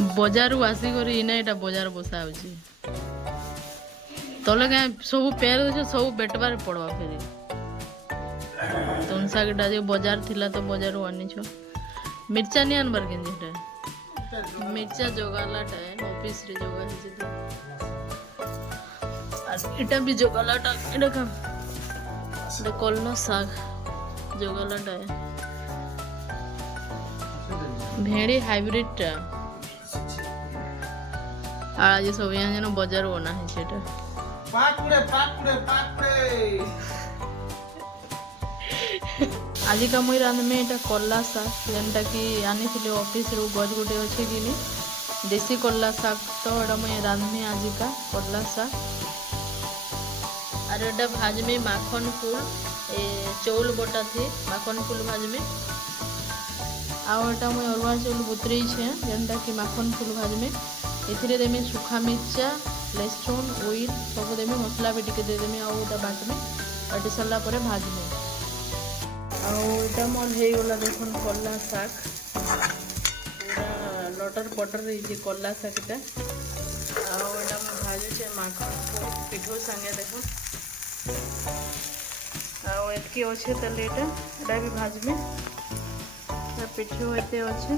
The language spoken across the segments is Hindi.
बजार आसिक इना यहाँ बजार बसा तले क्या सब पेर दे सब बेटबार पड़वा फिर तुम शागटा जो बजार थिला तो बजार आनी मिर्चा नहीं आनबार के मिर्चा जोगालाटा है ऑफिस रे जोगा है इटा भी जोगालाटा इटा का इटा कलना साग जोगालाटा है भेड़ी हाइब्रिड टा आज सब यहाँ जन बजार बना है सेटा आज का मुई रांधमे एटा कल्ला शाग जेनटा कि आनी ऑफिस रू गज गोटे अच्छे कि देसी कल्ला शाग तो एटा मुई रांधमे आज का कल्ला शाग और एटा भाजमे माखन फूल चौल बटा थी माखन फूल भाजमे आटा मुई अरुआ चौल बुतरे जेनटा कि माखन फूल भाजमे एथिरे देमी सुखा मिर्चा लहसुन ऑयल सब देमी मसला भी टिके देदेमी आटा बाटमी बाटी सारा पर भाजमी आटा मोर हो गला देख कल्ला शाग पूरा लटर पटर रही कल्ला शागटा आटा मैं भाजुचे माखन पिठो संगे देख आतकी अच्छे तेल एटा भी भाजमी पिठो एते अच्छे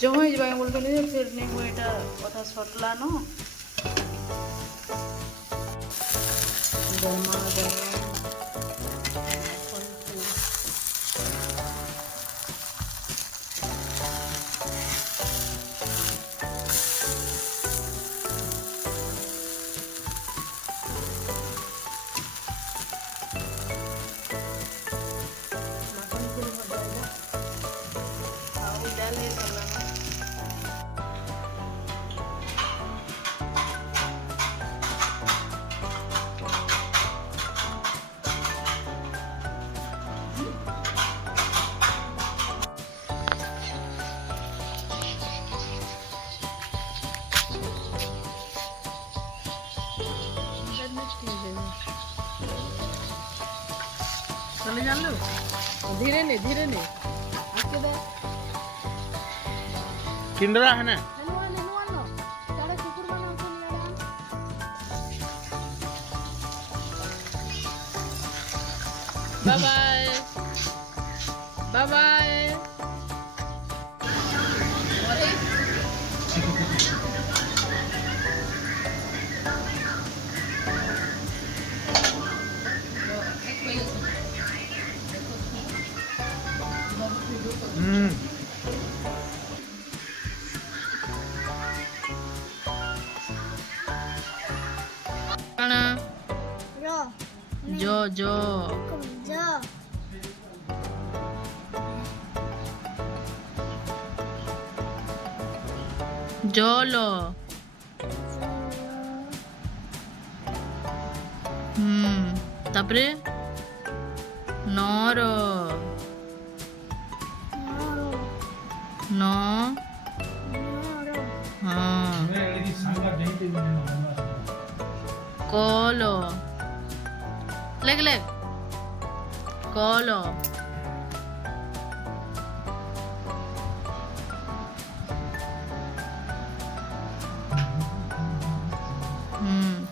जो बोलते नहीं फिर नहीं हुआ यहाँ कथा सटला न गरमा गरम चले जान लो धीरे नहीं आके दे किंडरा है ना बाय बाय बाय बाय जो जो जोलो तापरे नोरो नो हाँ कोलो लेग लेग कोलो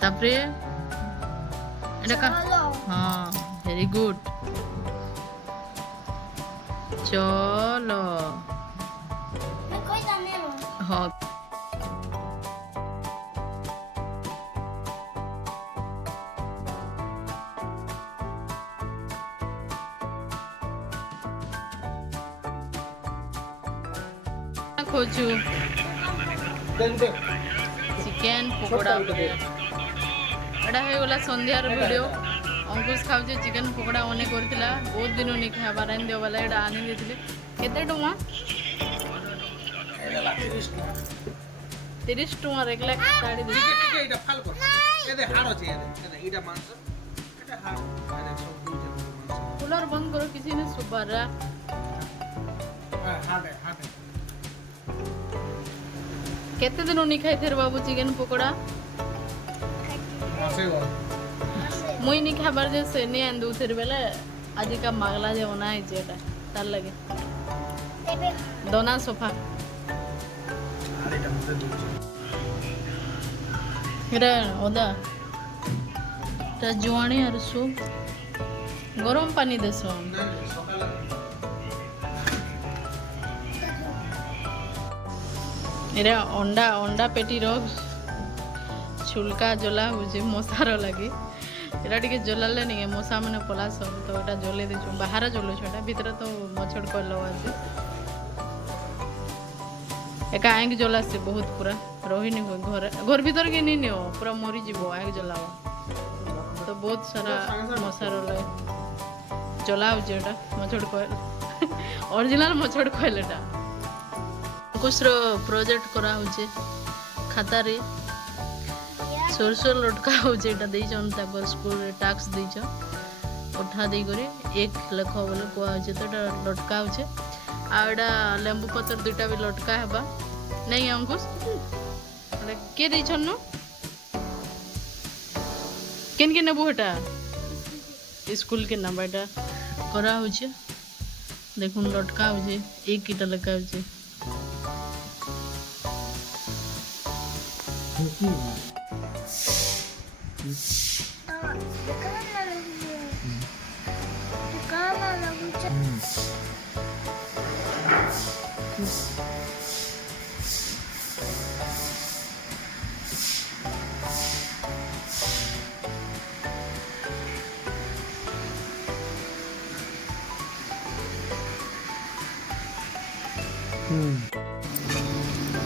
तापरे हाँ वेरी गुड चलो हाँ खोजू चिकेन पकोड़ा एटा हो गला संध्यार वीडियो अंकुश खाऊे चिकेन पकोड़ा अने करथिला बहुत दिन नहीं खाबार आनी दियो वाला एटा आनी देथिले केते टुमा 30 टुमा एकला साड़ी दे ठीक एटा फाल कर एदे हाड़ अछि एटा मांस एटा हाड़ माने सब मांस कूलर बंद करो किसी ने सुबारा हाड़ केते दिन नहीं खाई थे बाबू चिकेन पकोड़ा मुई नहीं खाबार जे से नहीं आंदू थे बेले आज का मागला जे होना है जेटा तार लगे दोना सोफा আর এটা মধ্যে দিচ্ছি এটা অদা এটা জোয়ানি আর সুপ গরম পানি দেশ না সকালে এটা অন্ডা অন্ডা পেটির ছুলকা জলা হচ্ছে মଶାର ଲାଗି এটা ଟିକେ ଜଲାଲେ ନିକେ ମଶା ମାନେ ପଲାସନ୍ ତ ଏଟା ଜଲେଇ ଦେଇଛୁ ବାହାରେ ଜଲଉଛୁ ଏଟା ଭିତରେ ତ ମଛଡ଼ କଲ ଅଛି ଏକା ଆଇଁକି ଜଲାସି ବହୁତ ପୁରା ରହିନି ଘରେ ଘର ଭିତରେ କି ନି ନିଅ ପୁରା ମରିଯିବ ଆଇଁକି ଜଲାବ ତ ବହୁତ ସାରା ମଶାର ଜଲା ହଉଛି ଏଟା ମଛଡ଼ କଏଲ ଅରିଜିନାଲ ମଛଡ଼ କଏଲ ଏଟା ଅଙ୍କୁଶର ପ୍ରୋଜେକ୍ଟ କରାହଉଛି ଖାତାରେ ସୋରଷ ଲଟକା ହଉଛି ଏଇଟା ଦେଇଛନ୍ ତାଙ୍କର ସ୍କୁଲରେ ଟାସ୍କ ଦେଇଛନ୍ ଉଠା ଦେଇକରି ଏକ ଲେଖ ବୋଲି କୁହାହଉଛି ତ ଏଇଟା ଲଟକା ହଉଛି ଆଉ ଏଇଟା ଲେମ୍ବୁ ପତ୍ର ଦୁଇଟା ବି ଲଟକା ହେବା ନାଇଁ ଅଙ୍କୁଶ ଏଇଟା କିଏ ଦେଇଛନ୍ ନ କେନ୍ କେ ନେବୁ ଏଟା ସ୍କୁଲକେ ନେବା ଏଇଟା କରାହଉଛି ଦେଖୁନ୍ ଲଟକା ହଉଛି ଏକ ଇଟା ଲେଖା ହଉଛି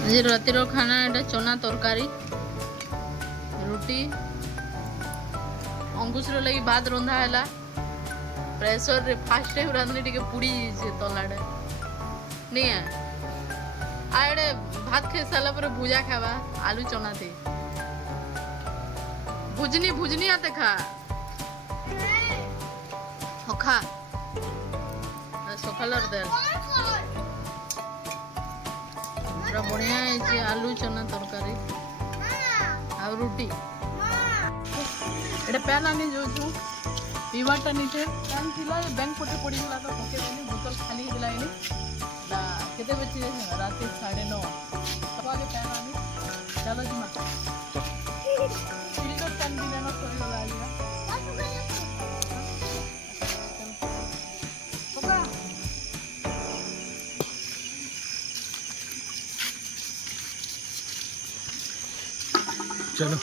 ଆଜି ରାତିର ଖାନା ଏଇଟା ଚନା ତରକାରୀ ରୁଟି ଅଙ୍କୁଶର ଲାଗି ଭାତ ରନ୍ଧା ହେଲା ପ୍ରେସରରେ ଫାଷ୍ଟ ଟାଇମ୍ ରାନ୍ଧିଲି ଟିକେ ପୁଡ଼ି ଯାଇଛି ତଲାଟା ନିଆ ଆଉ ଏଇଟା ଭାତ ଖାଇ ସାରିଲା ପରେ ଭୁଜା ଖାଇବା ଆଲୁ ଚନା ଦେ ଭୁଜନି ଆତେ ଖା ଖା ସକାଳର ଦେ ପୁରା ବଢ଼ିଆ ହେଇଛି ଆଲୁ ଚନା ତରକାରୀ ଆଉ ରୁଟି ଏଇଟା ପ୍ୟାନ୍ ଆଣି ଯାଉଛୁ ପିଇବାଟା ନିଜେ ପ୍ୟାନ୍ ଥିଲା ବ୍ୟାଙ୍କ ପଟେ ପଡ଼ିଗଲା ତ ପକେଇଦେଲି ବୋତଲ ଖାଲି ହେଇଥିଲା ଏଇନି କେତେ ବେଚି ରାତି 9:30 ଆଗେ ପ୍ୟାନ୍ ଆଣି ଚାଲ ଯିମା ଫିଲ୍ଟର ପ୍ୟାନ୍ ବି ନେନ ସରିଗଲା ଆଜ୍ଞା চলো